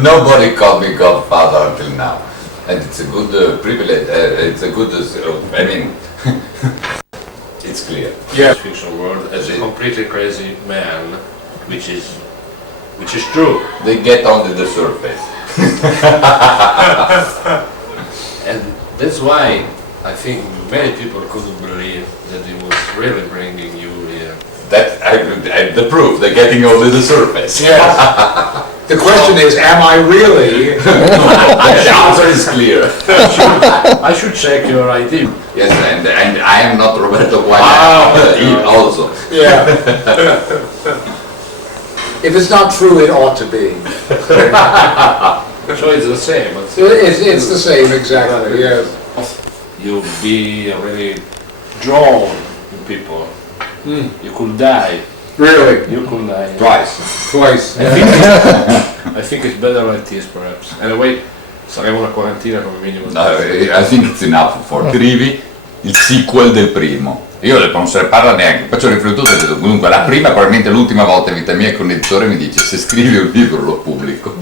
Nobody called me Godfather until now, and it's a good privilege. It's a good. I mean, it's clear. Yeah. Fiction world as a completely crazy man, which is true. They get onto the surface, and that's why I think many people couldn't believe that he was really bringing you here. That the proof. They're getting onto the surface. Yes. The question is, am I really? The answer is clear. I should check your ID. Yes, and I am not Roberto Guagna also. Yeah. If it's not true, it ought to be. So it's the same. But It's the same, exactly, yes. you'll be really drawn to people. You could die. Really? You could die. Twice. I think it's better like this, perhaps. Anyway, saremo una quarantina come minimo. No, I think it's enough for scrivi il sequel del primo. Io non se ne parla neanche, poi ci ho riflettuto e ho detto comunque la prima, probabilmente l'ultima volta in vita mia che un editore mi dice se scrivi un libro lo pubblico.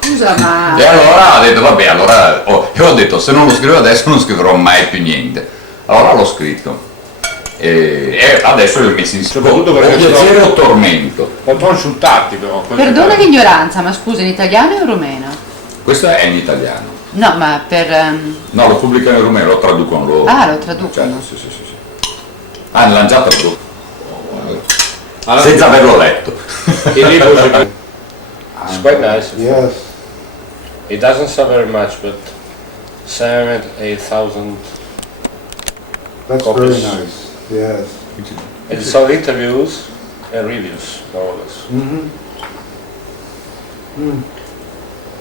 Scusa, ma... E allora ho detto vabbè, allora io ho detto se non lo scrivo adesso non scriverò mai più niente. Allora l'ho scritto. E adesso li ho messi in Soprattutto o perché piacere o tormento. Un po' insultarti però. Perdona l'ignoranza, ma scusa, in italiano o in rumeno? Questo è in italiano. No, ma per... No, lo pubblicano in rumeno, lo traducono loro. Ah, lo traducono. Certo, sì. Ah, l'hanno già tradotto. Senza averlo letto. Il libro it's quite nice. Yes. It doesn't sell very much, but 7,000-8,000. That's Copies. very nice. Yes. And it's all interviews and reviews, more or less.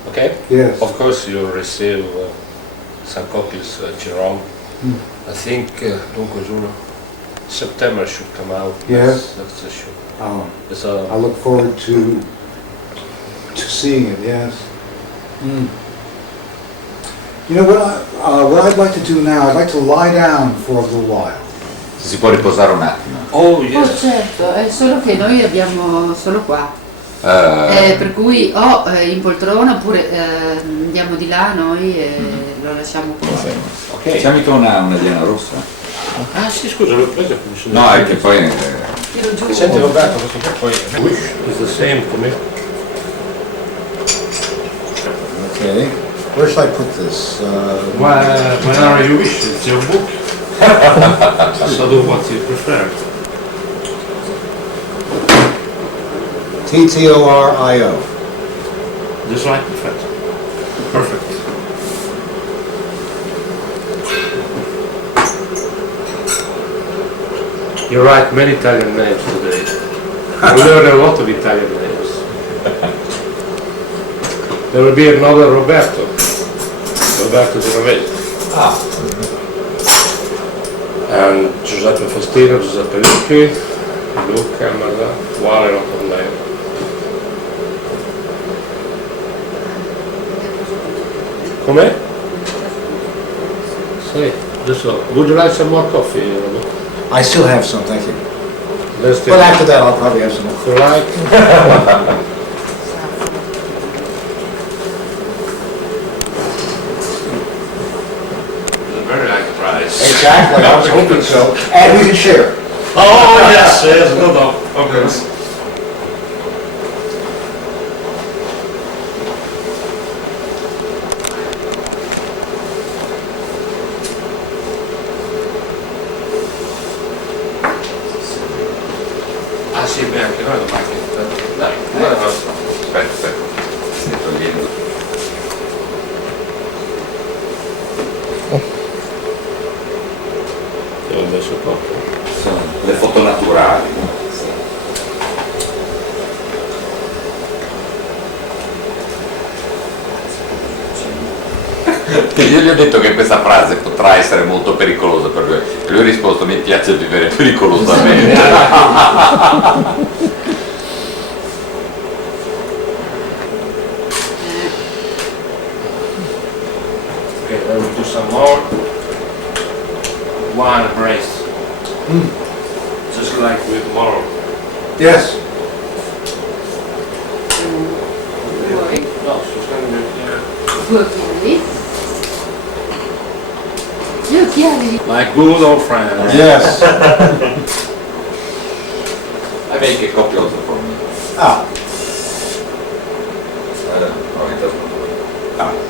Okay? Yes. Of course, you receive some copies at your own. I think, dunque giuro, September should come out. Yes. That's the show. Oh, It's I look forward to seeing it. Yes. You know what I'd like to do now? I'd like to lie down for a little while. Se si può riposare un attimo. Oh, Oh yes. certo, è solo che noi abbiamo solo qua. Per cui o in poltrona oppure andiamo di là noi e lo lasciamo qua. Ok. C'è mica una Diana rossa? Ah sì, scusa, l'ho presa. No, è che poi... Tiro giù. Senti Roberto, questo qua poi wish is the same come. Okay. Where should I put this? Whenever you wish, it's your book. So do what you prefer. TTORIO. Just right, perfect. Perfect. You write many Italian names today. You learn a lot of Italian names. There will be another Roberto. Roberto Di Ravelli. And Giuseppe Faustino, Giuseppe Lucchi, Luca, Marda, quale lo problema. Com'è? Sì, adesso, would you like some more coffee, Roberto? I still have some, thank you. Let's But after that, I'll probably have some more. if you like. Very nice price. Exactly, I was hoping so. And we can share. Oh, yes, yes, no, of course. Ah sì, beh, anche noi domani. Dai, Aspetta, stai togliendo. Devo messo proprio. Sono le foto naturali. Io gli ho detto che questa frase potrà essere molto pericolosa per lui. E lui ha risposto: mi piace vivere pericolosamente. Okay, I will do some more. One brace. Just like with more. Yes. Vuoi? Due occhiali. Gli occhiali. My good old friend. Yes. I make a copy also for me. Ah, No, it doesn't.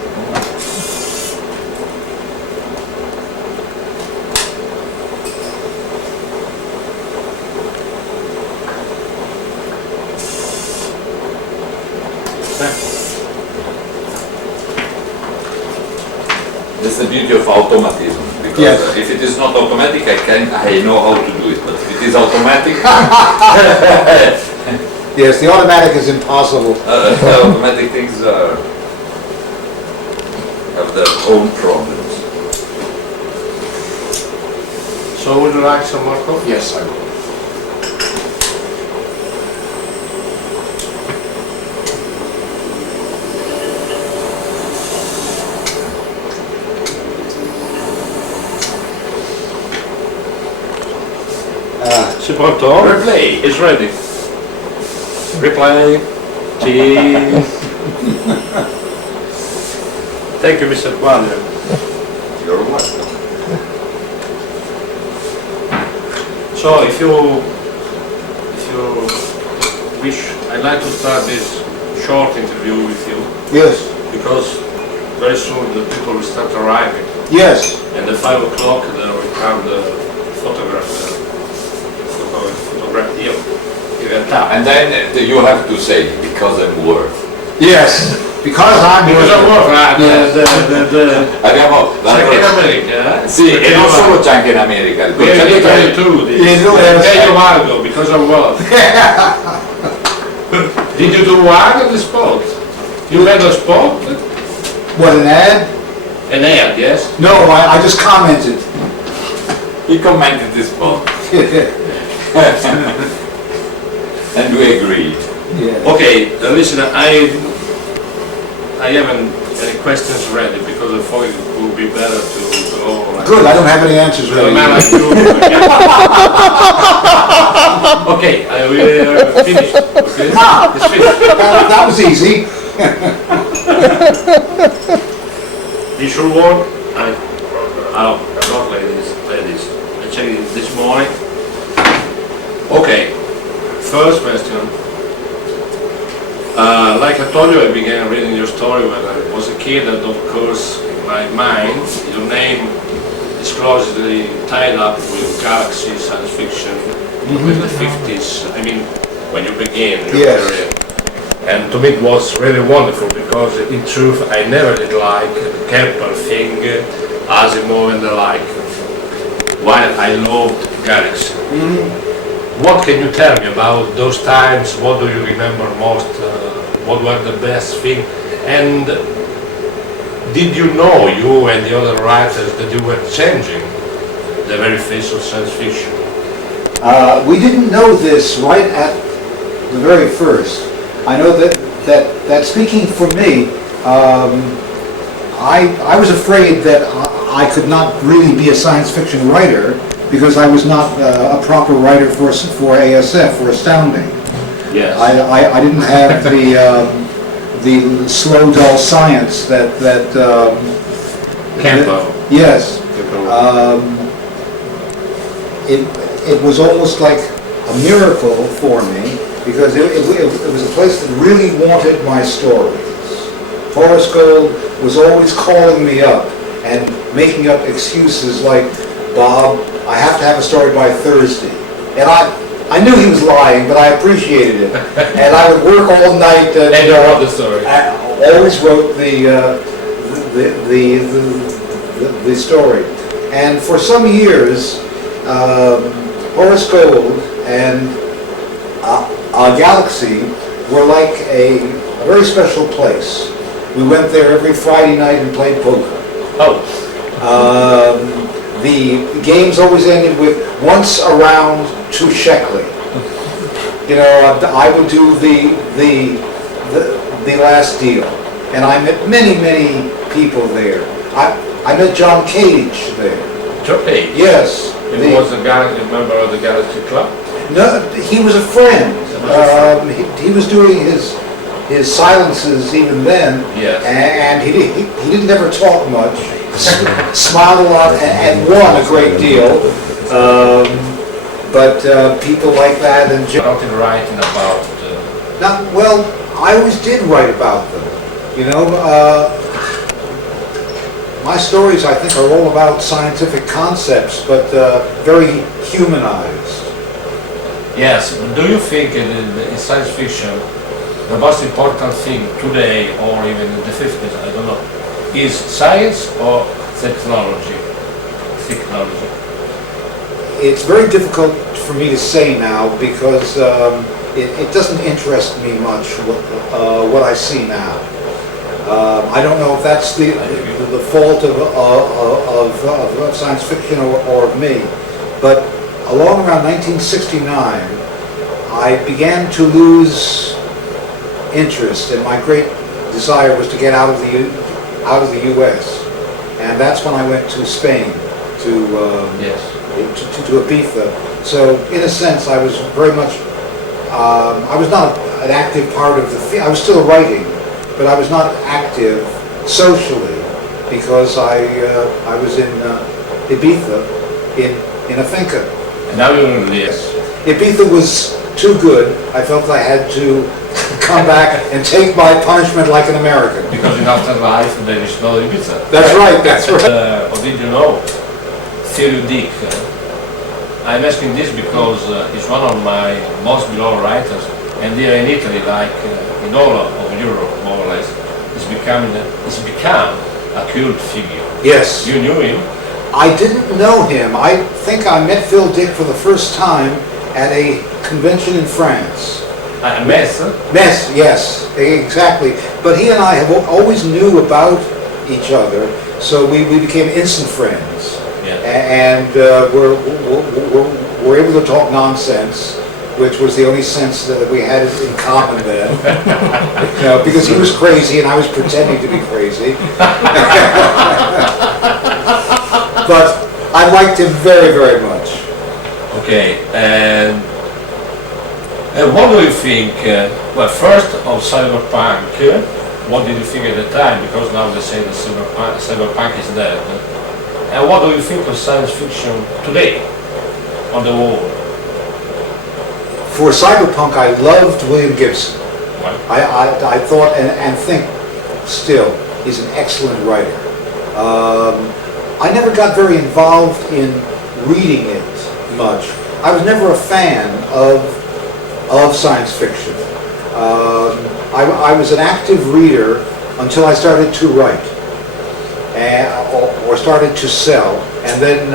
That's the beauty of automatism. Because Yes. if it is not automatic, I know how to do it. But if it is automatic, yes, the automatic is impossible. automatic things have their own problems. So would you like some more coffee? Yes, I will. Si pronto? Replay. It's ready. Replay. Cheese. Thank you, Mr. Quadri. You're welcome. So if you wish, I'd like to start this short interview with you Yes, because very soon the people will start arriving, yes. and at 5 o'clock there will come the photograph here. In realtà. And then you have to say, because I'm worth. Yes, because I'm Because I'm worth Abbiamo c'è anche in America, eh? Sì, e non solo c'è anche in America. Il We can concetto tell è- you too. Yes. Tell you Margo, because I'm well. Did you do one on the spot? You had a spot? What, an ad? An ad, yes? No, I just commented. He commented this book and we agreed. Yeah. Okay, listen, I haven't any questions ready because I thought it would be better to go like Good, I don't have any answers a ready. man like you. Okay, I will finish. Okay? Ah. It's finished. That was easy. You should work. Oh, not ladies. I checked it this morning. Okay, first question. Like I told you, I began reading your story when I was a kid, and of course, in my mind, your name is closely tied up with galaxy science fiction with the 50s. I mean, when you began your Yes. career. And to me it was really wonderful because in truth I never did like the Kepler thing, Asimov and the like, while I loved Galaxy. What can you tell me about those times? What do you remember most? What were the best things? And did you know, you and the other writers, that you were changing the very face of science fiction? We didn't know this right at the very first. I know that speaking for me, I was afraid that I could not really be a science fiction writer because I was not a proper writer for ASF, for Astounding. Yes. I didn't have the slow, dull science that Campbell. Yes. Campbell. It was almost like a miracle for me because it was a place that really wanted my stories. Horace Gold was always calling me up and making up excuses like, Bob, I have to have a story by Thursday. And I knew he was lying, but I appreciated it. And I would work all night. And you wrote the story. I always wrote the story. And for some years, Horace Gold and Galaxy were like a very special place. We went there every Friday night and played poker. Oh. The games always ended with once around to Sheckley. You know, I would do the last deal, and I met many people there. I met John Cage there. John Cage? Yes. He was a member of the Galaxy Club? No, he was a friend. He was doing his his silences even then. Yes. And he didn't ever talk much, smiled a lot, and won a great deal. But people like that and Not in writing about. well, I always did write about them. You know, my stories I think are all about scientific concepts, but very humanized. Yes. Do you think in science fiction the most important thing today, or even in the 50s, I don't know, is science or technology? Technology. It's very difficult for me to say now because it doesn't interest me much what I see now. I don't know if that's the fault of science fiction or of me, but along around 1969, I began to lose interest, and my great desire was to get out of the U.S. And that's when I went to Spain to Ibiza. So in a sense, I was very much. I was not an active part of the field. I was still writing, but I was not active socially because I was in Ibiza in a finca. And now you're in this. Ibiza was too good. I felt I had to come back and take my punishment like an American. Because in afterlife there is no Ibiza. That's right. That's right. Or did you know Theo Dick? I'm asking this because he's one of my most beloved writers, and here in Italy, like in all of Europe, more or less, he's become a cult figure. Yes. You knew him? I didn't know him. I think I met Phil Dick for the first time at a convention in France. Metz? Metz, yes, exactly. But he and I have always knew about each other, so we became instant friends. Yeah. And we're able to talk nonsense, which was the only sense that we had in common then. You know, because he was crazy and I was pretending to be crazy. But I liked him very, very much. Okay, and what do you think, well, first of cyberpunk, what did you think at the time? Because now they say that cyberpunk is dead. And what do you think of science fiction today, on the whole? For cyberpunk, I loved William Gibson. What? I thought and think still he's an excellent writer. I never got very involved in reading it much. I was never a fan of science fiction. I was an active reader until I started to write or started to sell, and then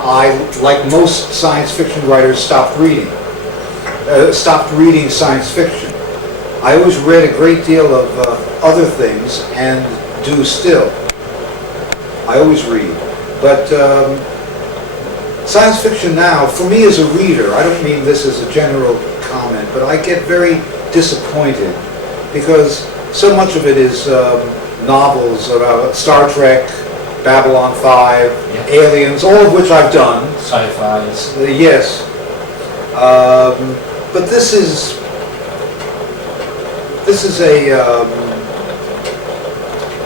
I, like most science fiction writers, stopped reading science fiction. I always read a great deal of other things and do still. I always read. But science fiction now, for me as a reader, I don't mean this as a general comment, but I get very disappointed because so much of it is novels about Star Trek, Babylon 5, Aliens, all of which I've done. Sci-fi. Yes. But this is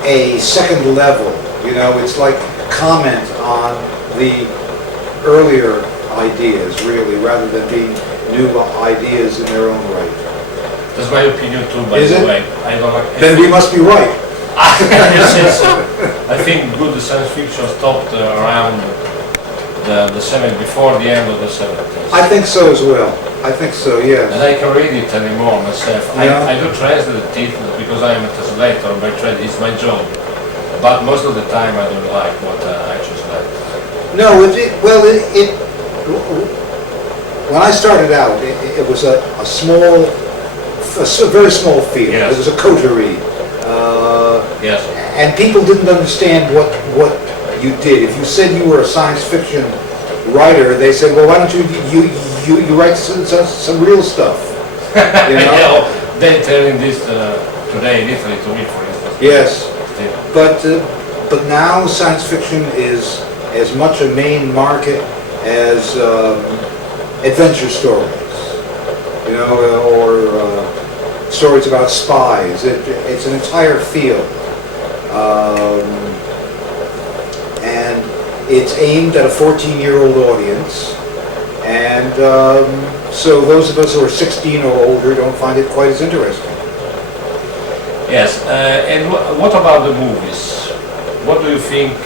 a second level. You know, it's like comment on the earlier ideas, really, rather than being new ideas in their own right. That's my opinion too, by Is the it? way. I don't like. Then we must be right. Yes. I think good science fiction stopped around the 70s, before the end of the 70s. I think so as well. I think so, yes. And I can read it anymore myself. Yeah. I do translate the title because I am a translator by trade. It's my job. But most of the time I don't like what I translate. No, when I started out, it was a very small field. Yes. It was a coterie. Yes. And people didn't understand what you did. If you said you were a science fiction writer, they said, well, why don't you write some real stuff? You know? They're telling this today in Italy to me, for instance. Yes. Still. But now science fiction is as much a main market as adventure stories, you know, or stories about spies. It's an entire field. And it's aimed at a 14-year-old audience. And so those of us who are 16 or older don't find it quite as interesting. Yes, and what about the movies? What do you think?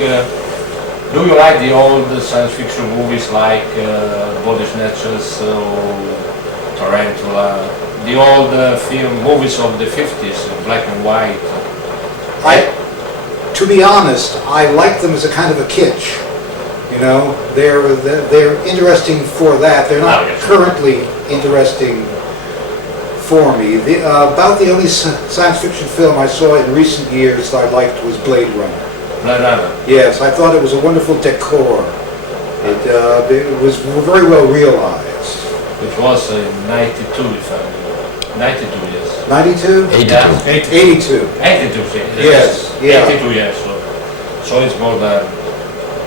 Do you like the old science fiction movies like Body Snatchers or Tarantula? The old film movies of the 50s, black and white? To be honest, I like them as a kind of a kitsch. You know, they're interesting for that. They're not currently interesting for me. About the only science fiction film I saw in recent years that I liked was Blade Runner. Blade Runner? Yes, I thought it was a wonderful decor. It was very well realized. It was in 92, if I remember. 92 years. 92? 82. Yeah, 82. 82, Yes, yeah. 82 years. So it's more than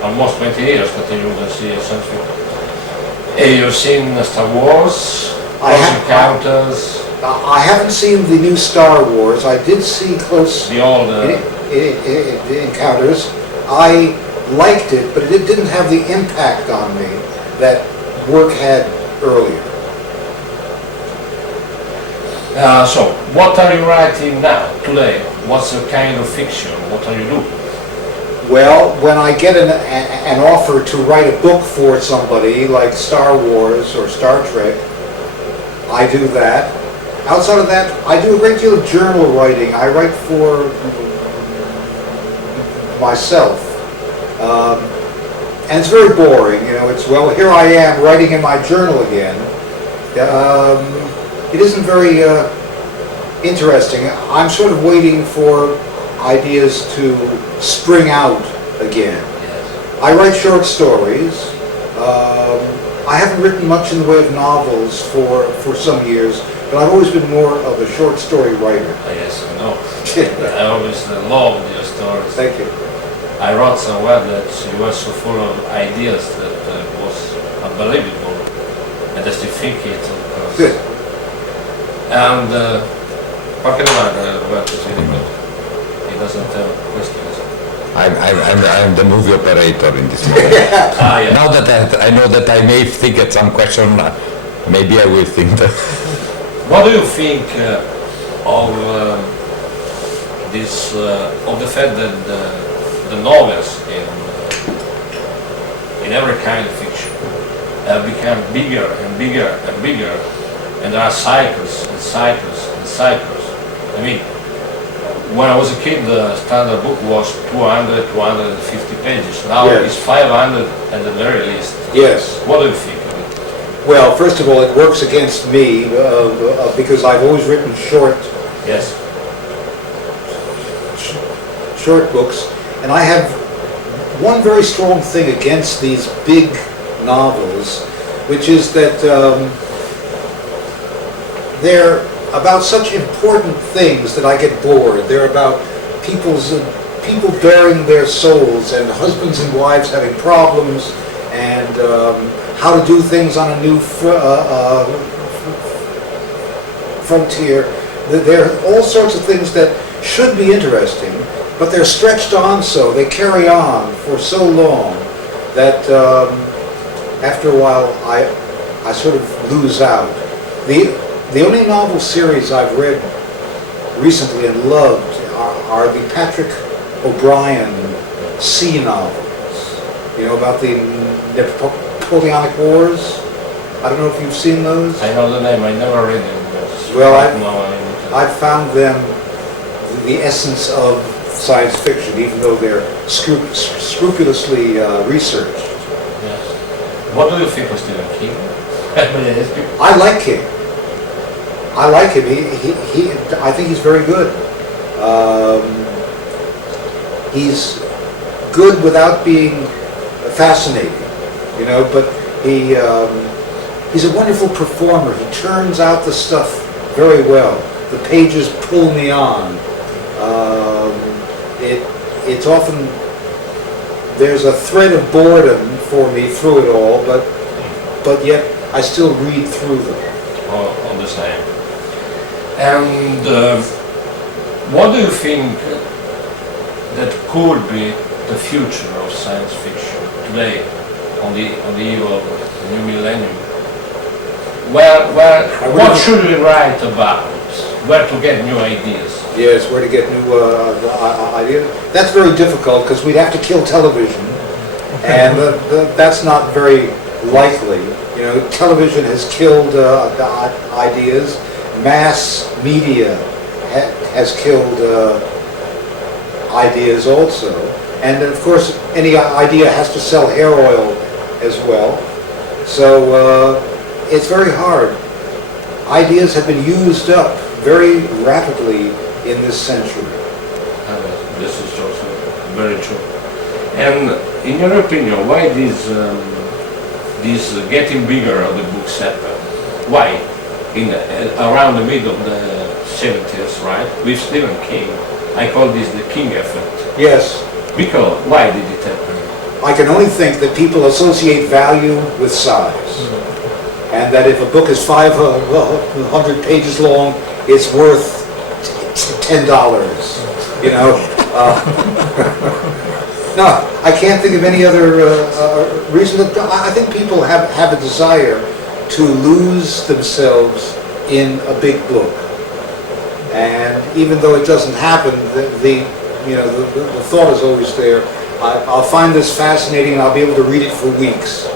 almost 20 years that you can see a science fiction. You've seen Star Wars, Close Encounters. I haven't seen the new Star Wars. I did see Close The old. Encounters. I liked it, but it didn't have the impact on me that work had earlier. So, what are you writing now, today? What's the kind of fiction? What are you doing? Well, when I get an offer to write a book for somebody, like Star Wars or Star Trek, I do that. Outside of that, I do a great deal of journal writing. I write for myself. And it's very boring, you know, well, here I am writing in my journal again. It isn't very interesting. I'm sort of waiting for ideas to spring out again. Yes. I write short stories. I haven't written much in the way of novels for some years, but I've always been more of a short story writer. Yes, I know. I always loved your stories. Thank you. I wrote somewhere that you were so full of ideas that was unbelievable. And I still think it, of course. Good. And qualche domanda, Roberto, se ricordo. He doesn't have questions. I'm the movie operator in this moment. Yeah. Now that I know that I may think at some question, maybe I will think that. What do you think of this, of the fact that the novels in every kind of fiction have become bigger and bigger and bigger, and there are cycles and cycles and cycles? I mean, when I was a kid, the standard book was 200, 250 pages. Now Yes. it's 500 at the very least. Yes. What do you think of it? Well, first of all, it works against me because I've always written short books, and I have one very strong thing against these big novels, which is that they're about such important things that I get bored. They're about people bearing their souls, and husbands and wives having problems, and how to do things on a new frontier. There are all sorts of things that should be interesting, but they're stretched on so, they carry on for so long that after a while I sort of lose out. The only novel series I've read recently and loved are the Patrick O'Brian sea novels. You know, about the Napoleonic Wars? I don't know if you've seen those. I know the name, I never read them. Well, I've I've found them the essence of science fiction, even though they're scrupulously researched. Yes. What do you think of Stephen King? I like King. I like him. I think he's very good. He's good without being fascinating, you know. But he's a wonderful performer. He turns out the stuff very well. The pages pull me on. It's often there's a thread of boredom for me through it all, but yet I still read through them. On the same. And what do you think that could be the future of science fiction today, on the eve of the new millennium? What should we write about? Where to get new ideas? Yes, where to get new ideas. That's very difficult because we'd have to kill television, and that's not very likely. You know, television has killed ideas. Mass media has killed ideas also, and of course, any idea has to sell hair oil as well. So it's very hard. Ideas have been used up very rapidly in this century. This is also very true. And in your opinion, why this getting bigger of the books happen? Why? Around the middle of the 70s, right? With Stephen King, I call this the King effect. Yes. Because why did it happen? I can only think that people associate value with size. And that if a book is 500 pages long, it's worth $10, you know. No, I can't think of any other reason. I think people have a desire to lose themselves in a big book. And even though it doesn't happen, the thought is always there. I'll find this fascinating and I'll be able to read it for weeks.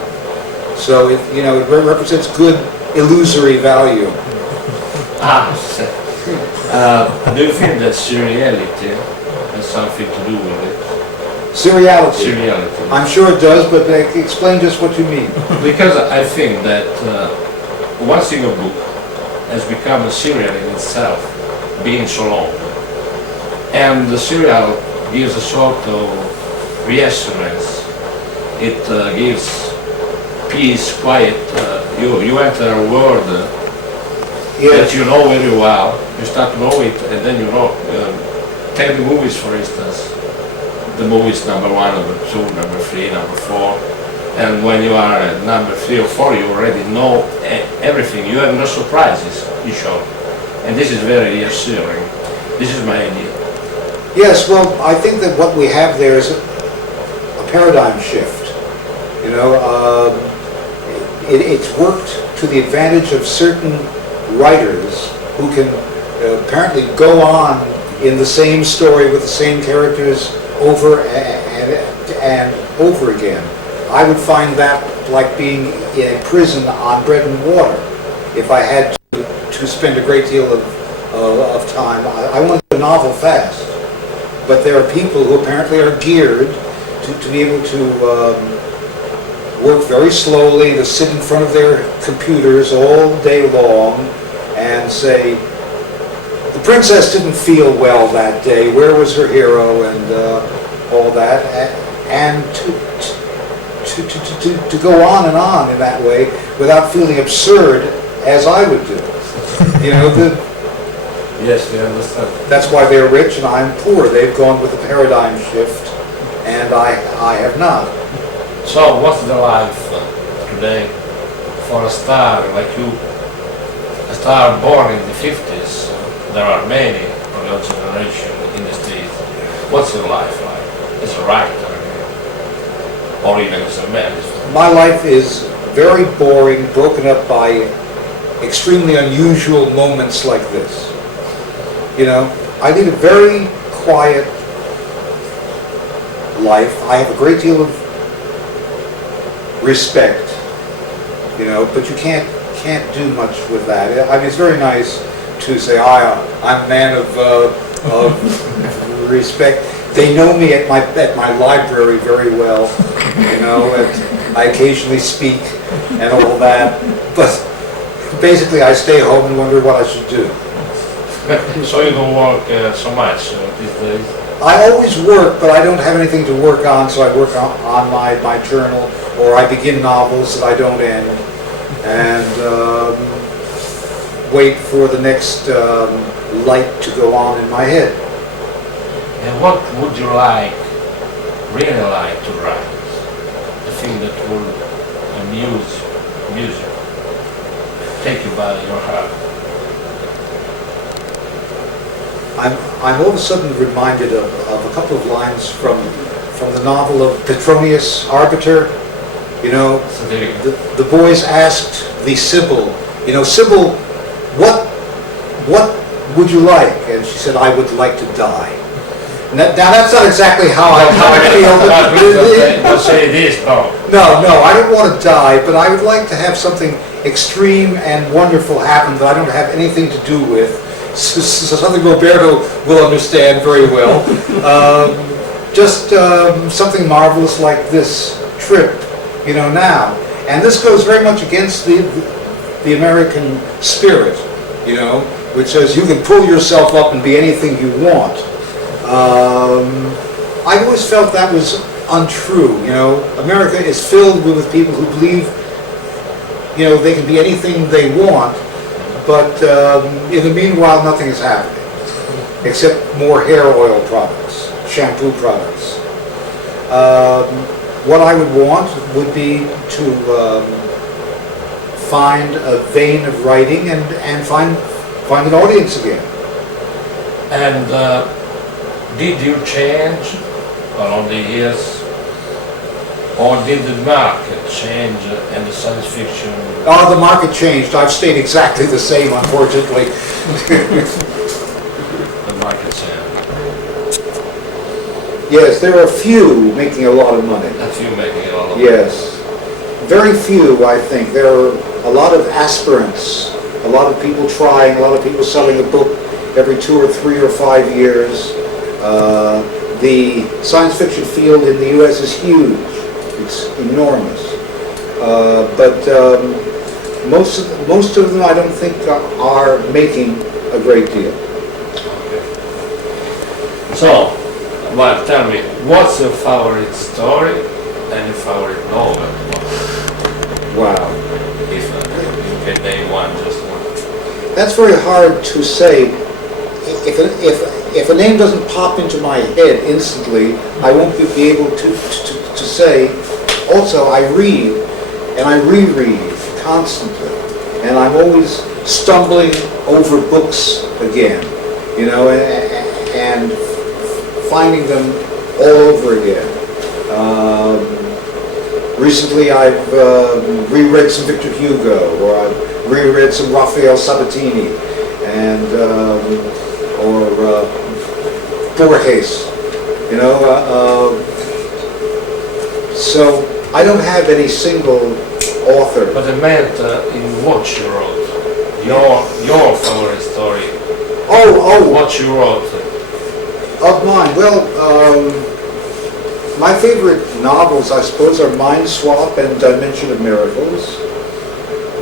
So it represents good illusory value. Do you think that seriality has something to do with it? Seriality. Seriality. I'm sure it does, but explain just what you mean. Because I think that one single book has become a serial in itself, being so long. And the serial gives a sort of reassurance. It gives peace, quiet. You enter a world that you know very well. You start to know it, and then you know. Take the movies, for instance. The movies number 1, number 2, number 3, number 4. And when you are at number 3 or 4, you already know everything. You have no surprises, you show. And this is very reassuring. This is my idea. Yes, well, I think that what we have there is a paradigm shift. You know, it's worked to the advantage of certain writers who can apparently go on in the same story with the same characters over and over again. I would find that like being in a prison on bread and water. If I had to spend a great deal of time, I want a novel fast. But there are people who apparently are geared to be able to work very slowly, to sit in front of their computers all day long and say, the princess didn't feel well that day, where was her hero, and all that, and to go on in that way without feeling absurd as I would do. You know, yes, we understand. That's why they're rich and I'm poor. They've gone with a paradigm shift, and I have not. So, what's the life today for a star like you? A star born in the 50s. There are many of your generation in the States. What's your life like as a writer, or even as a man? My life is very boring, broken up by extremely unusual moments like this. You know, I lead a very quiet life. I have a great deal of respect, you know, but you can't do much with that. I mean, it's very nice to say, I'm a man of respect. They know me at my library very well, you know, and I occasionally speak and all that, but basically I stay home and wonder what I should do. So you don't work so much these days? I always work, but I don't have anything to work on, so I work on my journal, or I begin novels that I don't end, and wait for the next light to go on in my head. And what would you really like to write? The thing that will amuse you, take you by your heart? I'm all of a sudden reminded of a couple of lines from the novel of Petronius Arbiter. You know, the boys asked the Sibyl, Sibyl, what would you like? And she said, I would like to die. Now that's not exactly how I feel. Don't say this, no. No, I don't want to die, but I would like to have something extreme and wonderful happen that I don't have anything to do with. Something Roberto will understand very well. Just something marvelous like this trip, now. And this goes very much against the American spirit, which says you can pull yourself up and be anything you want. I always felt that was untrue. America is filled with people who believe, they can be anything they want, but in the meanwhile, nothing is happening except more hair oil products, shampoo products. What I would want would be to find a vein of writing and find an audience again. And did you change along the years? Or did the market change in the science fiction? Oh, the market changed. I've stayed exactly the same, unfortunately. The market changed. Yes, there are a few making a lot of money. A few making a lot of money. Yes. Very few, I think. There are a lot of aspirants, a lot of people trying, a lot of people selling a book every 2 or 3 or 5 years. The science fiction field in the U.S. is huge. It's enormous. But most of them, I don't think, are making a great deal. Okay. So, well, tell me, what's your favorite story and your favorite novel? Wow. If you can name one, just one. That's very hard to say. If a name doesn't pop into my head instantly, I won't be able to say. Also, I read and I reread constantly, and I'm always stumbling over books again, and finding them all over again. Recently, I've reread some Victor Hugo, or I've reread some Raphael Sabatini, and or Borges, so I don't have any single author. But I meant in what you wrote, your favorite story. Oh, What you wrote. of mine. Well, my favorite novels, I suppose, are Mind Swap and Dimension of Miracles.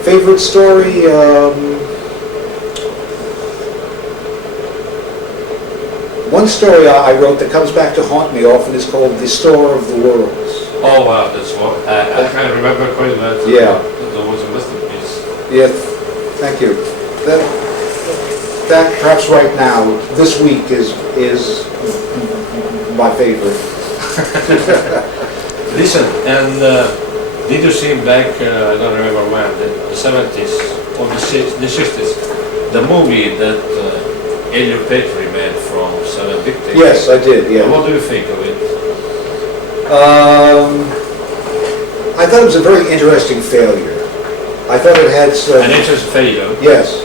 Favorite story, one story I wrote that comes back to haunt me often is called The Store of the Worlds. Oh wow, that's one. I can't remember quite that. Yeah. That was a masterpiece. Yes, thank you. That perhaps right now, this week is my favorite. Listen, and did you see back, I don't remember when, the 70s or the 60s, the movie that Elio Petri made from Seven Victims? Yes, I did, yeah. What do you think of it? I thought it was a very interesting failure. I thought it had some... An interesting failure. Yes.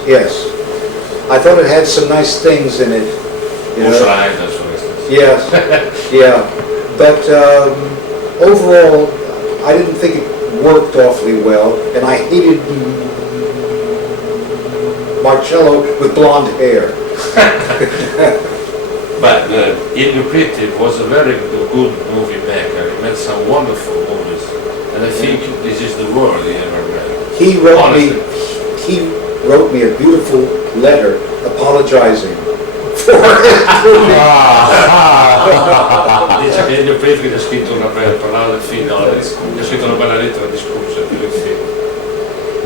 I thought it had some nice things in it. Mushrinders, for instance. Yes, yeah. But overall, I didn't think it worked awfully well, and I hated Marcello with blonde hair. But Elio Petri was a very good movie maker. He made some wonderful movies, and I think this is the world he ever made. He wrote me a beautiful letter apologizing for it. Dice che Elio Petri ha scritto una per parlare del film, no? Ha scritto una bella lettera di scusa per il film.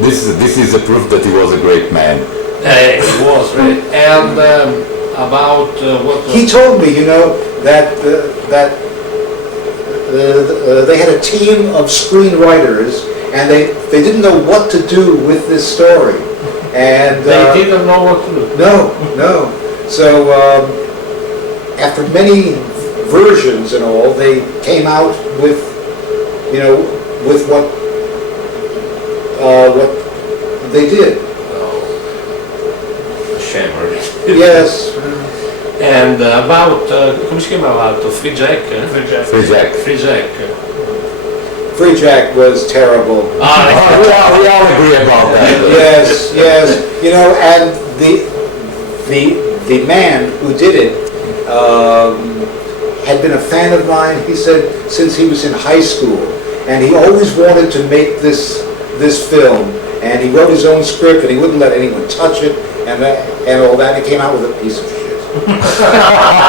This is a proof that he was a great man. He was, right? And about what... He told me, that they had a team of screenwriters, and they didn't know what to do with this story. And they didn't know what to do. No. So after many versions and all, they came out with, with what they did. Shame, really. Yes. And about, come si chiamava l'altro? Free Jack? Free Jack. Free Jack. Free Jack was terrible. We all agree about that. Yes, yes. And the man who did it had been a fan of mine, he said, since he was in high school. And he always wanted to make this film. And he wrote his own script and he wouldn't let anyone touch it and all that. He came out with a piece of shit.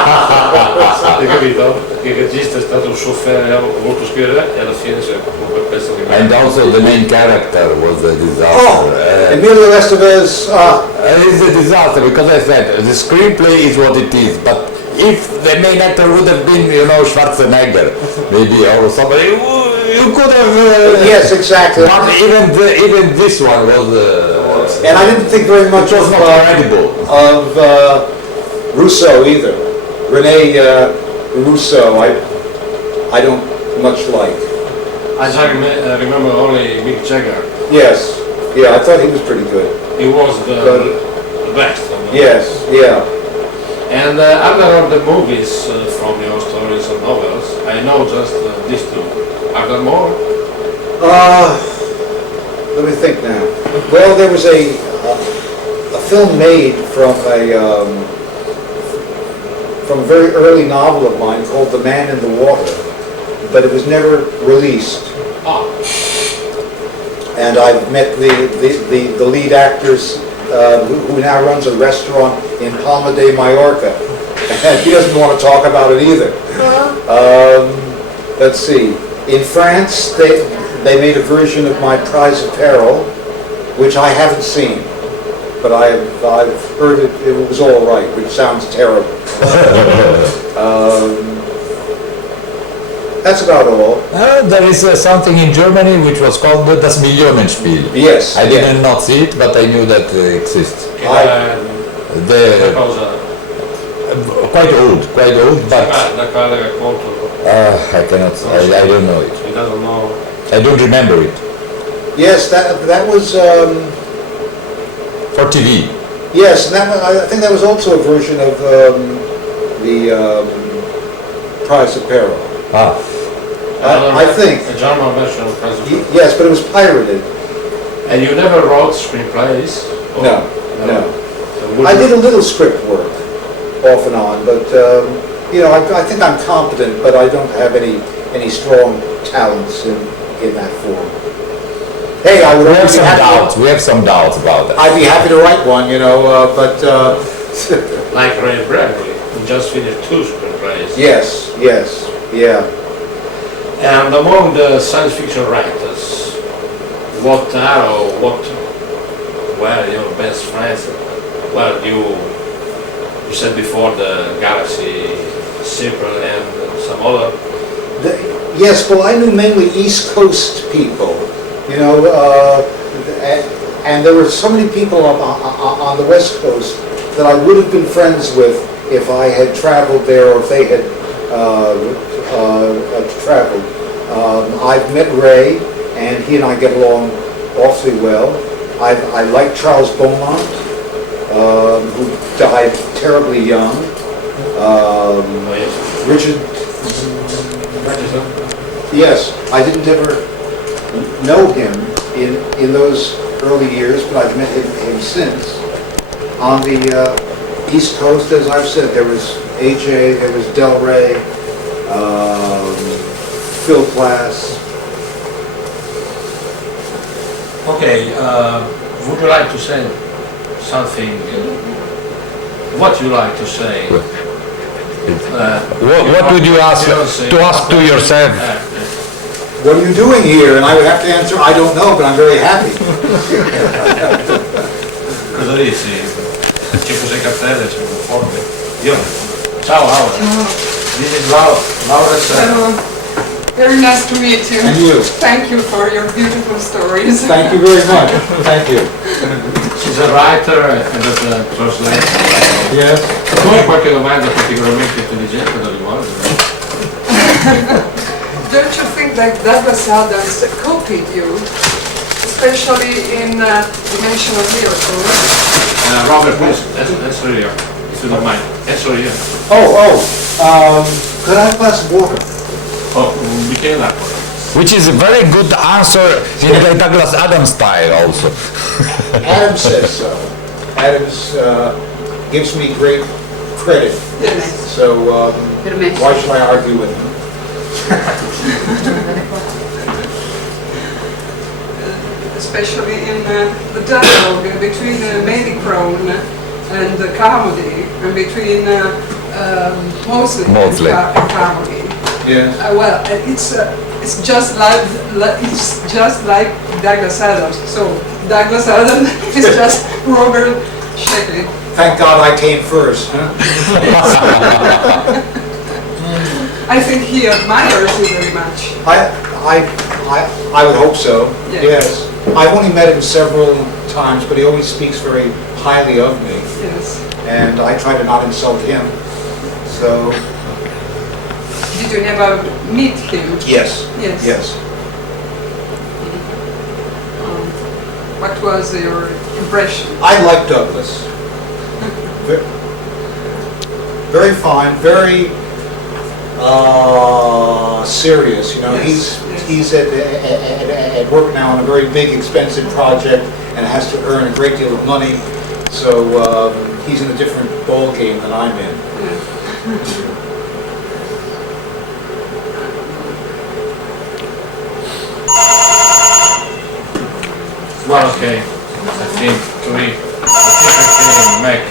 Hai capito? Il regista è stato un suo fan, ha voluto scrivere e alla fine si è comunque questo che And also the main character was a disaster. Oh, Emilio Estevez, It's a disaster because I said the screenplay is what it is, but if the main actor would have been, Schwarzenegger, maybe, or somebody, you could have. yes, exactly. But even this one was. And I didn't think very much It was not credible. of Rousseau either. Rene Rousseau, I don't much like. I remember only Mick Jagger. Yes, yeah, I thought he was pretty good. He was the best. Yes, yeah. And other of the movies from your stories and novels, I know just these two. Are there more? Let me think now. Well, there was a film made from a very early novel of mine called The Man in the Water, but it was never released. Ah, And I've met the lead actors who now runs a restaurant in Palma de Mallorca, and he doesn't want to talk about it either. Let's see. In France, they made a version of My Prize of Peril, which I haven't seen, but I've heard it was all right, which sounds terrible. That's about all. There is something in Germany which was called Das Millionenspiel. Yes. I did not see it, but I knew that it exists. The, cosa? quite old, but Da quale racconto? I cannot, I don't know it. I don't know. I don't remember it. Yes, that was. For TV. Yes, and I think that was also a version of the Prize of Peril. Ah, I think. A German version of President. Yes, but it was pirated. And you never wrote screenplays? Or- No, no. Would I you- did a little script work, off and on, but I think I'm competent, but I don't have any strong talents in that form. Hey, I would we have always be some happy. doubts. We have some doubts about that. I'd be happy to write one, but Like Ray Bradbury, who just finished 2 screenplays. yes, yeah. And among the science fiction writers, what were your best friends? Well, you said before the Galaxy Circle and some other. Yes, well, I knew mainly East Coast people, and there were so many people on the West Coast that I would have been friends with if I had traveled there or if they had traveled. I've met Ray, and he and I get along awfully well. I like Charles Beaumont, who died terribly young. Richard. Yes, I didn't ever know him in those early years, but I've met him since. On the East Coast, as I've said, there was AJ, there was Del Rey, Phil Glass. Okay, would you like to say something? What you like to say? What would you ask to yourself? What are you doing here? And I would have to answer, I don't know, but I'm very happy. Cosa dici? C'è cos'è cartelle, c'è un forte. Io. Ciao Laura. This is Laura Serra. Hello. Very nice to meet you. And you. Thank you for your beautiful stories. Thank you very much. Thank you. She's a writer and a translator. Yes. Tu hai qualche domanda particolarmente intelligente da rivolgere? Don't you think that Douglas Adams copied you, especially in Dimension of Miracles? Robert, please, answer here, if you don't mind. Answer here. Could I have a glass of water? Oh, un bicchiere d'acqua. Which is a very good answer in the Douglas Adams style also. Adams says so. Adams gives me great credit. Yes. So Permesso. why should I argue with him? Especially in the dialogue between Medicrone and Carmody, and between Mosley Mosley. and Carmody. Yeah. Well, it's just like Douglas Adams. So Douglas Adams is just Robert Shelley. Thank God I came first. Huh? I think he admires you very much. I would hope so. Yeah. Yes. I've only met him several times, but he always speaks very highly of me, Yes. and I try to not insult him. So Did you never meet him? yes. Yes. Yes. What was your impression? I like Douglas. Very fine, very serious. You know, Yes, he's at work now on a very big, expensive project and has to earn a great deal of money. So he's in a different ball game than I'm in. Well, okay. I think I can make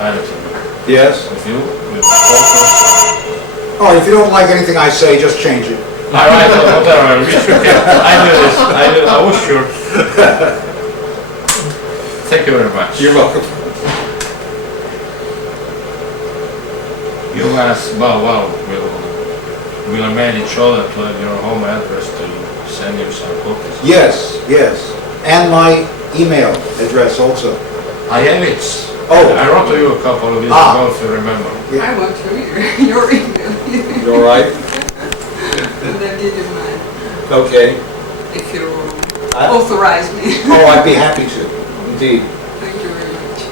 editing Yes. with you, with photos. Oh, if you don't like anything I say, just change it. All right, whatever. I knew this. I was sure. Thank you very much. You're welcome. You asked, well, we'll mail each other to have your home address to send you some copies. Yes, yes. And my email address also. I have it. Oh. I wrote to you a couple of days Ah. ago, if you remember. I want to hear your email. You all right? And then give you mine, Okay. if you I- authorize me. Oh, I'd be happy to, indeed. Thank you very much.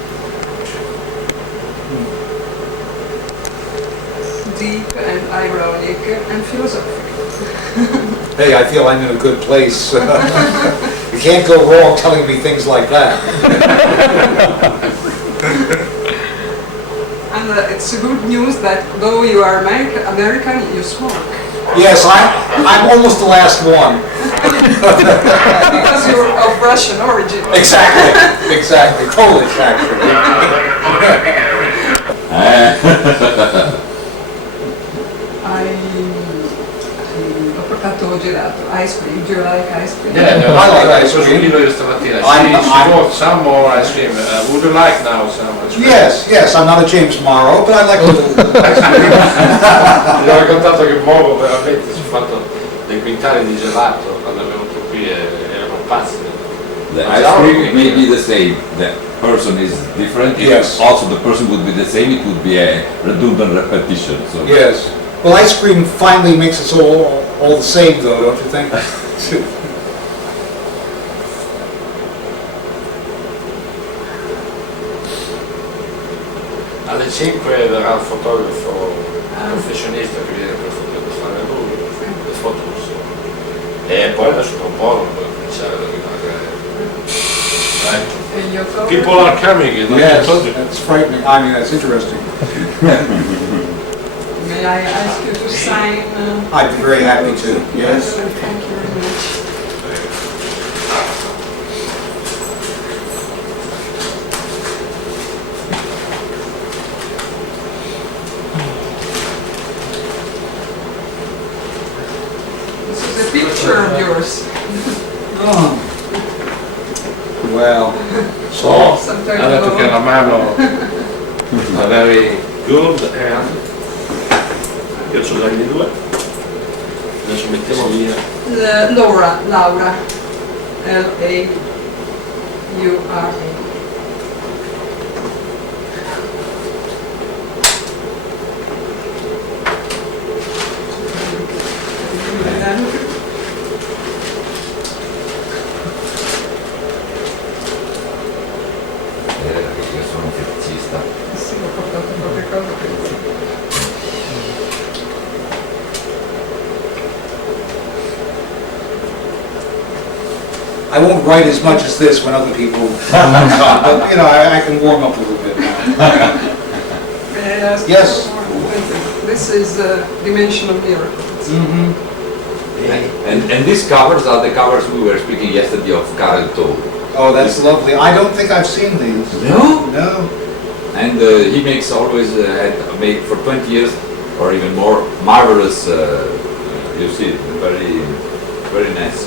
Deep and ironic and philosophical. Hey, I feel I'm in a good place. You can't go wrong telling me things like that. And it's good news that though you are American, you smoke. Yes, I'm almost the last one. Because you're of Russian origin. Exactly, exactly. Polish, actually. Ho portato gelato, ice cream. Do you like ice cream? Yeah, I like ice cream. Io stamattina. I'm- She bought some more ice cream. Would you like now some ice cream? Yes, yes, I'm not a James Morrow, but I like a little. Gli ho raccontato che Momo veramente si è fatto dei quintali di gelato quando è venuto qui e erano pazzi. The ice cream may be the same. The person is different. If Yes. also the person would be the same, it would be a redundant repetition. So Yes. Well, ice cream finally makes us all the same, though, don't you think? Alle 5 verrà il fotografo professionista che viene per fotografare lui, le foto e poi adesso tra un po' per cominciare ad arrivare. Dai. And your color? People are coming, like I Yes, told you. that's frightening. I mean, that's interesting. May I ask you to sign? I'd be very happy to, yes. Thank you very much. This is a picture of yours. Oh. Well, So, Sometimes ha detto no. che la mano è very good and io ce l'ho i due. Adesso mettiamo via. Laura, L-A, you are. Io sono un feticista. Sì, ho portato qualche cosa per I won't write as much as this when other people come, but, you know, I can warm up a little bit now. May I ask Yes. one more thing? This is Dimension of Miracles. And these covers are the covers we were speaking yesterday of Karel Toll. Oh, that's lovely. I don't think I've seen these. No? No. And he makes always, had made for 20 years or even more, marvelous, you see, very, very nice.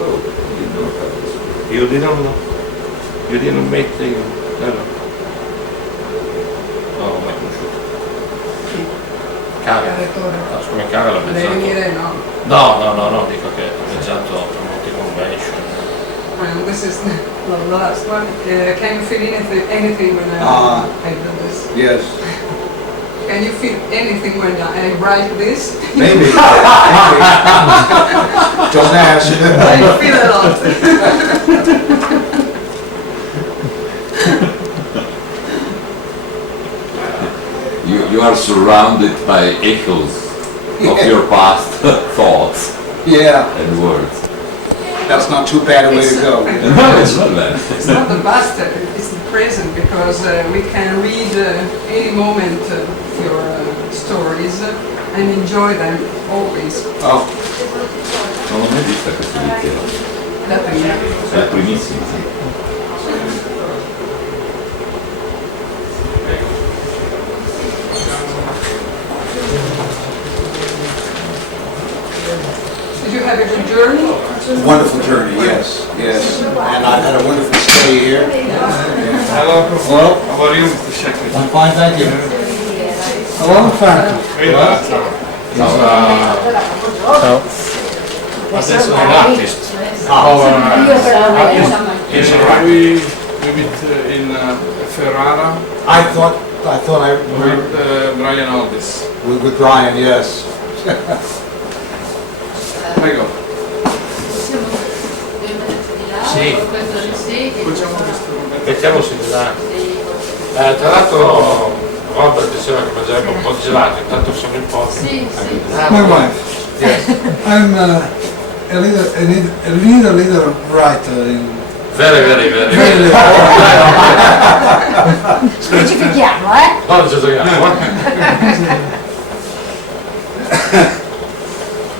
Oh, you didn't know about this. You didn't make the... No. No, non mi è conosciuto. Caga. No, siccome Caga l'ha Devi pensato. venire, no? No, dico che ha pensato per molti convention. And this is the last one. Can you feel anything when I do this? Yes. Can you feel anything when I write this? Maybe. Maybe. Don't ask. I feel a lot. You are surrounded by echoes of your past thoughts Yeah, and words. that's not too bad a way to go. No, it's not bad. It's not the past, it's the present, because we can read any moment your stories and enjoy them always. Oh, Non l'ho mai vista questa edizione. La prima. È la primissima, sì. Did you have a good journey? wonderful journey, yes, yes. And I've had a wonderful stay here. Hello. Hello, How are you? I'm fine, thank you. Hello, Franco. Adesso è un artist. Yes, we meet in Ferrara I thought I with Brian Aldiss. with Brian, yes. Prego. Possiamo metterci di là, Sì. o questo sì, che Facciamo questo. Mettiamoci di là. sì, Tra l'altro Robert diceva che mangerebbe un po' di gelato, intanto siamo in pochi. sì. My wife. I'm a leader writer in Very. Specifichiamo, eh? Non ci giochiamo,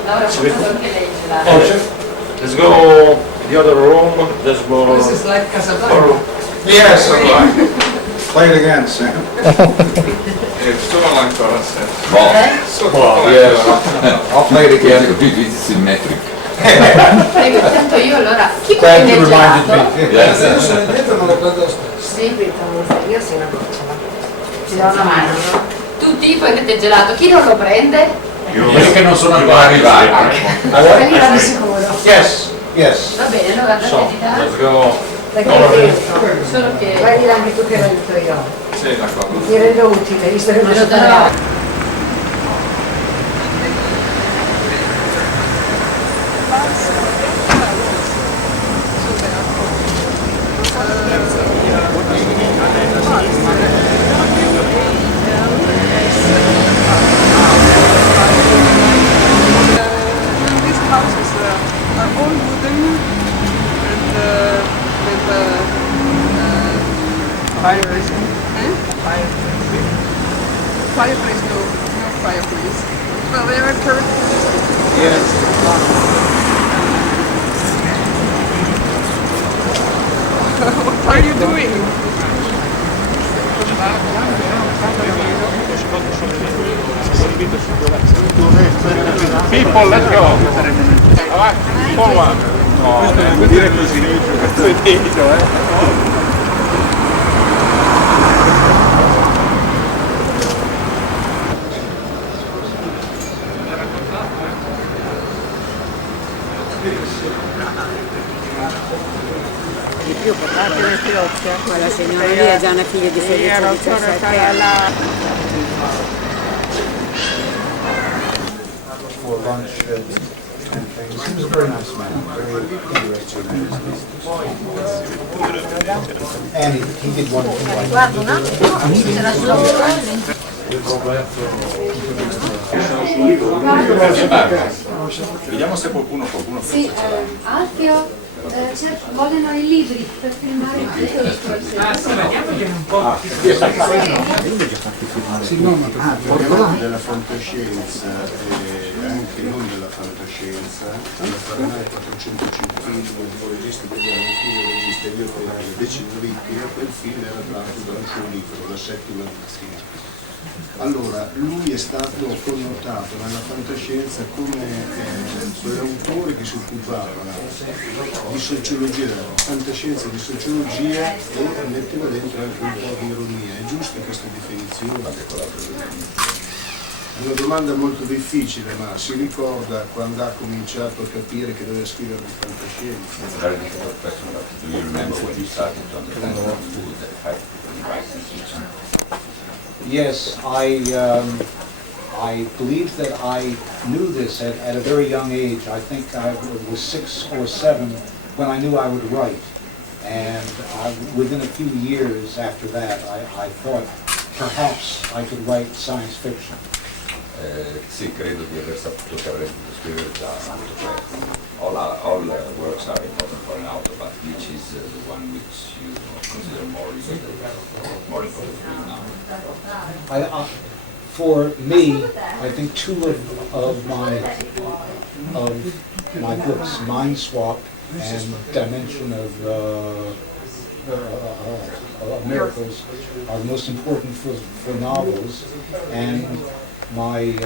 Laura ha portato anche lei il gelato. Let's go in the other room, there's more. This is like Casablanca. Yes, play it again, Sam. Solo ancora se. Yes. I'll play it again. It's symmetric. Prego, intanto io allora, chi Thank prende you, il reminded gelato? me. Yes. dietro non lo prendo lo stesso. Sì, Io sì, una goccia. Ci do una mano, no? tutti prendete il gelato, chi non lo prende? Quelli che non sono ancora arrivati. Arriva di sicuro. Yes, yes. Va bene, allora andate So, di là, let's go. Perché è dentro. solo che Vuoi dire anche tu che l'aiuto io? Sì, d'accordo. Ti rendo utile, visto che non me lo so darò. fare. These houses are all wooden and with fireplace. Fireplace, no fireplace. Well, they are characteristic. Yes. What are you doing? People, let's go. Avanti, forward. No, Vuol dire così, è dentro, eh? Di più. Quella signora lì è già una figlia di 16-17 anni. For lunch and things. He was a very nice man, very interesting man. And he did one thing like Guarda un attimo, c'era solo Vediamo se qualcuno Sì, Alfio, vogliono i libri per filmare il della fantascienza e anche non della fantascienza, alla Fahrenheit 451 il regista regista io Decimo Ricchi, quel film era tratto da un suo libro, La settima mattina. Allora, lui è stato connotato nella fantascienza come quell'autore che si occupava di sociologia, della fantascienza di sociologia e metteva dentro anche un po' di ironia. È giusta questa definizione? È una domanda molto difficile, ma si ricorda quando ha cominciato a capire che doveva scrivere di fantascienza? It's a very difficult question, but do you remember when you started to understand the food that had writing fiction? Yes, I believe that I knew this at a very young age. I think I was 6 or 7 when I knew I would write. And within a few years after that, I thought perhaps I could write science fiction. Sì, credo di aver saputo che avrei potuto scrivere già molto presto. All works are important for an author, but which is the one which you consider more important for you now? For me, I think two of my books, Mind Swap and Dimension of Miracles, are the most important for novels. And I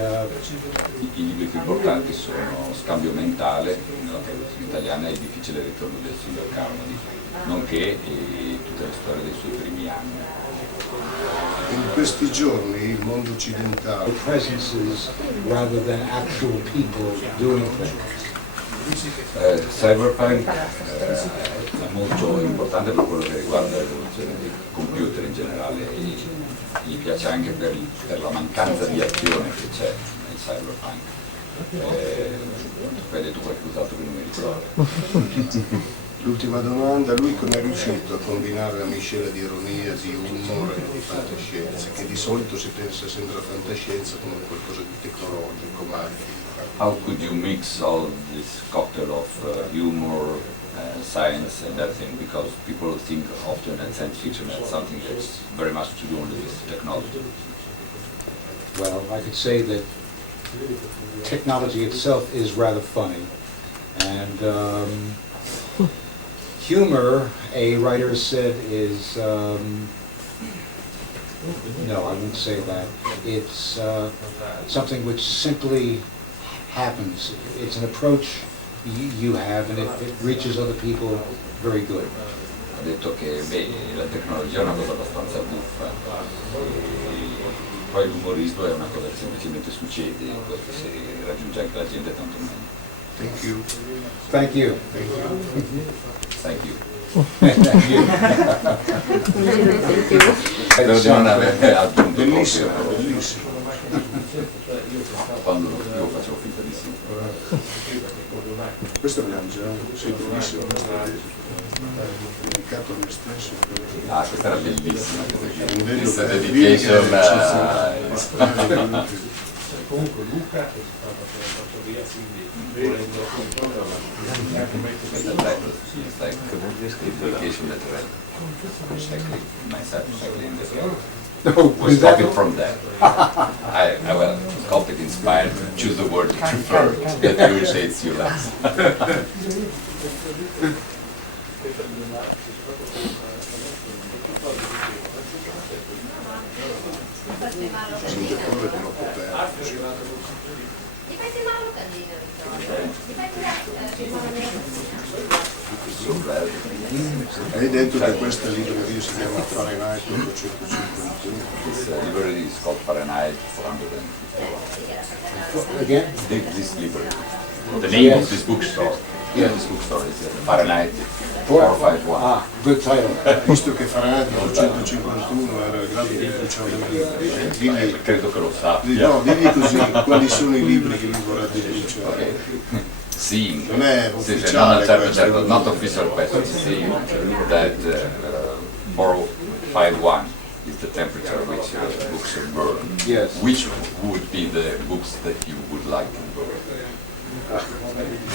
I libri più importanti sono Scambio mentale, nella traduzione italiana, e Il difficile ritorno del signor Carmody, nonché tutte le storie dei suoi primi anni. In questi giorni il mondo occidentale, presences rather than actual people doing things. Cyberpunk è molto importante per quello che riguarda l'evoluzione dei computer in generale, e gli piace anche per la mancanza di azione che c'è nel cyberpunk. Tu hai detto qualcos'altro che non mi ricordo. l'ultima domanda, lui come è riuscito a combinare la miscela di ironia, di humor e di fantascienza, che di solito si pensa sempre alla fantascienza come qualcosa di tecnologico, ma How could you mix all this cocktail of humor, science and everything? Because people think often that science fiction has something that's very much to do with technology. Well, I could say that technology itself is rather funny, and humor, a writer said, is no, I wouldn't say that. It's something which simply happens. It's an approach you have, and it reaches other people very good. Ha detto che la tecnologia è una cosa abbastanza buffa, poi l'umorismo è una cosa che semplicemente succede, e poi se raggiunge anche la gente tanto meglio. Thank you. Thank you. Thank you. Thank you. Spero di non aver aggiunto Bellissimo, troppo. bellissimo. Quando io facevo finta di sì. Questo abbiamo già, sì, bellissimo, questo è dedicato a me stesso. Ah, questa era bellissima, Livello questa per dedication. Comunque Luca è stato portato via, quindi volendo It's like dedication that read myself in the game. Was copied from that. I well, copied, inspired, choose the word you prefer, that irritates you less. Sente fuori di un po' Hai detto che questa libreria si chiama Fahrenheit 851. This library is called Fahrenheit 451. Again? This library. The name of this bookstore. Yeah, this bookstore is Fahrenheit 451. Ah, good title. Visto che Fahrenheit 451 era il grado di bruciare, credo che lo sappia. no, digli così, quali sono i libri che lui vorrebbe bruciare? Seeing. Non è Sì, ufficiale non questo. not official question. Seeing that 451 is the temperature at which books are burned. Yes. Which would be the books that you would like to burn?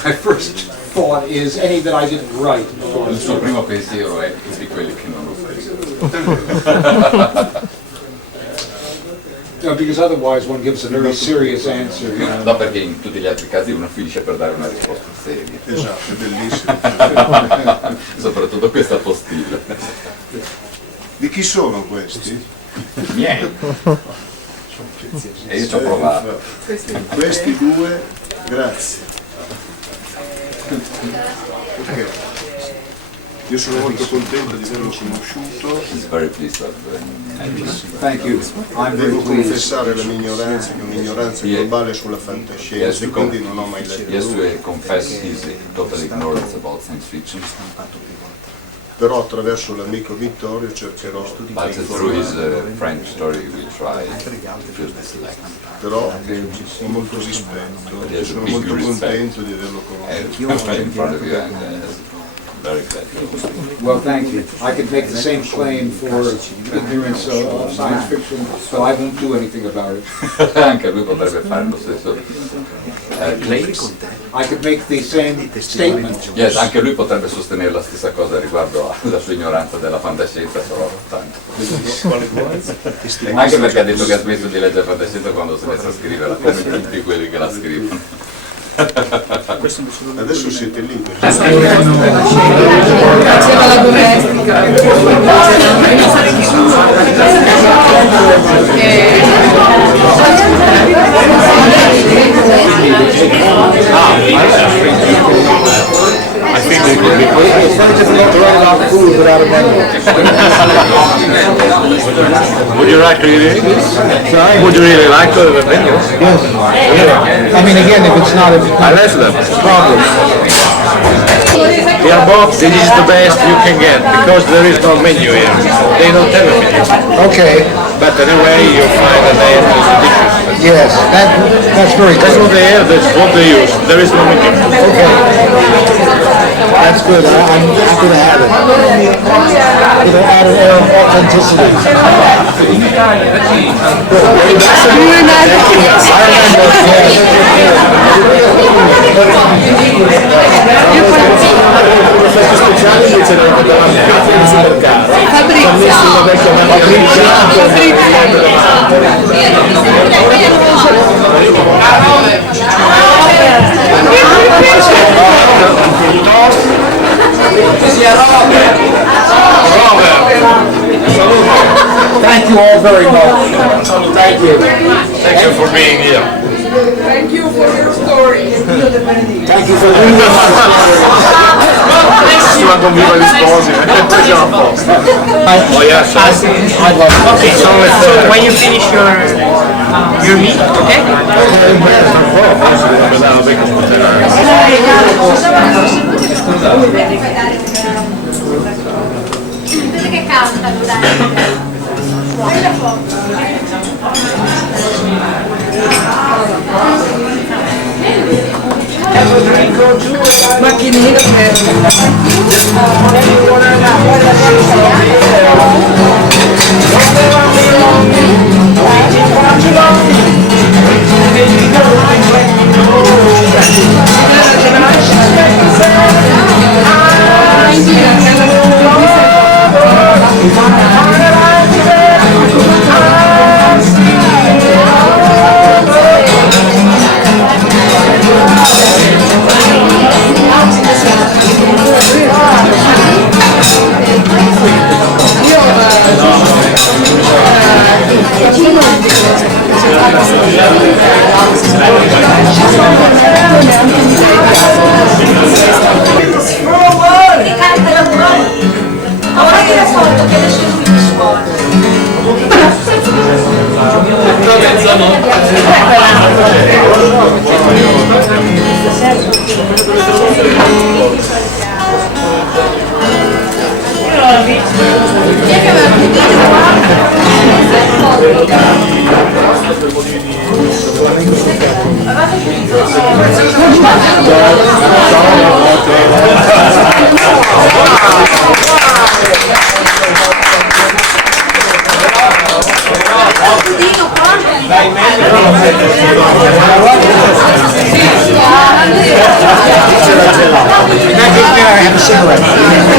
My first thought is any that I didn't write. Il suo primo pensiero è tutti quelli che non ho scritto. No, because otherwise one gives a very serious answer. You know? No, perché in tutti gli altri casi uno finisce per dare una risposta seria. Esatto, è bellissimo. Soprattutto questa postilla. Di chi sono questi? Miei. E io ci ho provato. Questi due, grazie. Ok. Io sono molto contento di averlo conosciuto. He's very pleased that Thank you. I'm very Devo pleased. confessare la mia ignoranza, che è un'ignoranza globale sulla fantascienza, e quindi non ho mai letto Yes, nulla. to confess his total ignorance about science fiction. Però attraverso l'amico Vittorio cercherò di But through his French story we try to select. però ho molto rispetto e sono molto contento di averlo conosciuto. In front of you and very glad. Well, thank you. I could make the same claim for ignorance of science fiction, but I won't do anything about it. Anche lui potrebbe fare lo stesso claim. I could make the same statement. Yes, anche lui potrebbe sostenere la stessa cosa riguardo alla sua ignoranza della fantascienza, però tanto. Anche perché ha detto che ha smesso di leggere fantascienza quando si è messo a scriverla, come tutti quelli che la scrivono. Adesso siete liberi. Faceva la domestica. I think they could be It's very difficult to write about food without a menu. Would you like to eat it? Sorry? Would you really like to have a menu? Yes. I mean, again, if it's not a I left them. problem. Dear Bob, this is the best you can get because there is no menu here. They don't have a menu. Okay. But anyway, you find that they have the dishes. Yes, that's very That's good. what they have, that's what they use. There is no menu. Okay. That's good. I'm happy to have it. With an added air of authenticity. Thank you all very much. Thank you. Thank you for being here. Thank you for your story. Thank you for being here. Oh yes. I'd love it. Okay, so when you finish your meat, okay? Vedete che cantano, dai. Macchinina Have a cigarette.